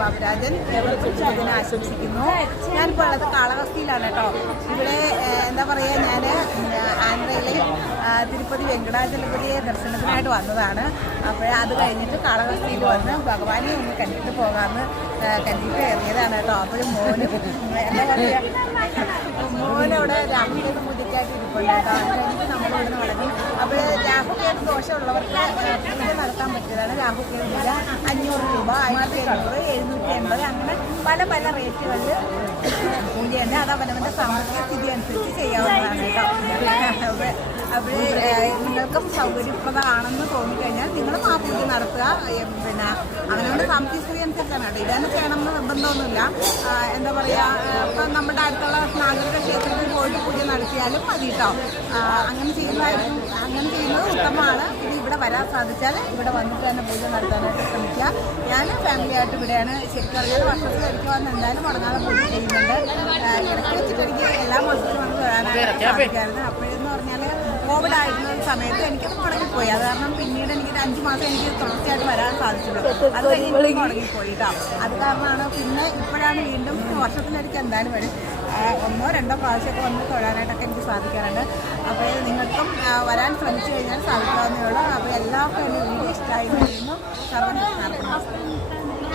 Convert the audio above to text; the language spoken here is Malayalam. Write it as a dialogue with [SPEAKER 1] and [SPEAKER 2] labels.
[SPEAKER 1] ബാബുരാജൻ ശുഭദിനം ആശംസിക്കുന്നു. ഞാനിപ്പോൾ ഉള്ളത് കാളഹസ്തിയിലാണ് കേട്ടോ. ഇവിടെ എന്താ പറയുക ഞാൻ ആന്ധ്രയിലെ തിരുപ്പതി വെങ്കടാചലപതിയെ ദർശനത്തിനായിട്ട് വന്നതാണ്. അപ്പോൾ അത് കഴിഞ്ഞിട്ട് കാളഹസ്തിയിൽ വന്ന് ഭഗവാനെ ഒന്ന് കണ്ടിട്ട് പോകാമെന്ന് കണ്ടിട്ട് ഇറങ്ങിയതാണ് കേട്ടോ. അപ്പോഴും മോന് എന്താ പറയുക മോനവിടെ രാഹുലിയുടെ മുതിക്കായിട്ട് ഇരിപ്പുണ്ട് കഴിഞ്ഞിട്ട് നമ്മളിവിടെ നടക്കും അപ്പോൾ രാഹുക്കേത് ദോഷമുള്ളവർക്ക് നടത്താൻ പറ്റിയതാണ്. രാഹുക്കേത് പൂജ അഞ്ഞൂറ് രൂപ ആയിരത്തി എണ്ണൂറ് അങ്ങനെ പല പല റേറ്റുകളിൽ പൂജയുണ്ട് അത് അവനവന്റെ സാമ്പത്തിക സ്ഥിതി അനുസരിച്ച് ചെയ്യാവുന്നതാണ് കേട്ടോ. അപ്പോൾ നിങ്ങൾക്കും സൗകര്യപ്രദമാണെന്ന് തോന്നിക്കഴിഞ്ഞാൽ നിങ്ങൾ പൂജ നടത്തുക. പിന്നെ അവനവന്റെ സാമ്പത്തിക സ്ഥിതി അനുസരിച്ചാണ്. കേട്ടോ നിർബന്ധമൊന്നുമില്ല. എന്താ പറയുക ഇപ്പം നമ്മുടെ അടുത്തുള്ള നാഗരിക നടത്തിയാലും മതി കേട്ടോ അങ്ങനെ ചെയ്യുന്നതായിരിക്കും അങ്ങനെ ചെയ്യുന്നത് ഉത്തമമാണ്. ഇത് ഇവിടെ വരാൻ സാധിച്ചാൽ ഇവിടെ വന്നിട്ട് തന്നെ പൂജ നടത്താനായിട്ട് ശ്രമിക്കുക. ഞാൻ ഫാമിലിയായിട്ട് ഇവിടെയാണ്. ശരിക്കും പറഞ്ഞാൽ വർഷത്തിൽ ഒരിക്കൽ വന്ന് എന്തായാലും മുടങ്ങാതെ പൂജ ചെയ്യുന്നുണ്ട്. ഇടയ്ക്ക് വെച്ചിട്ട് എനിക്ക് എല്ലാ മാസത്തിലും വന്ന് വരാനായിട്ട് സാധിക്കാറുണ്ട്. അപ്പോഴെന്ന് പറഞ്ഞാൽ കോവിഡ് ആയിരുന്ന സമയത്ത് എനിക്കത് മുടങ്ങിപ്പോയി. അത് കാരണം പിന്നീട് എനിക്ക് ഒരു അഞ്ച് മാസം എനിക്ക് തുടർച്ചയായിട്ട് വരാൻ സാധിച്ചുള്ളൂ അത് കഴിഞ്ഞ് എനിക്ക് മുടങ്ങിപ്പോയി കേട്ടോ അത് കാരണമാണ് പിന്നെ ഇപ്പോഴാണ് വീണ്ടും വർഷത്തിലൊരിക്കൽ എന്തായാലും വരും ഒന്നോ രണ്ടോ പ്രാവശ്യമൊക്കെ വന്ന് തൊഴാനായിട്ടൊക്കെ എനിക്ക് സാധിക്കാറുണ്ട്. അപ്പോൾ നിങ്ങൾക്കും വരാൻ ശ്രമിച്ചു കഴിഞ്ഞാൽ സാധിക്കാവുന്നേ ഉള്ളൂ. അപ്പോൾ എല്ലാവർക്കും എന്റെ വീഡിയോ ഇഷ്ടമായി പറയുന്നു. സർവ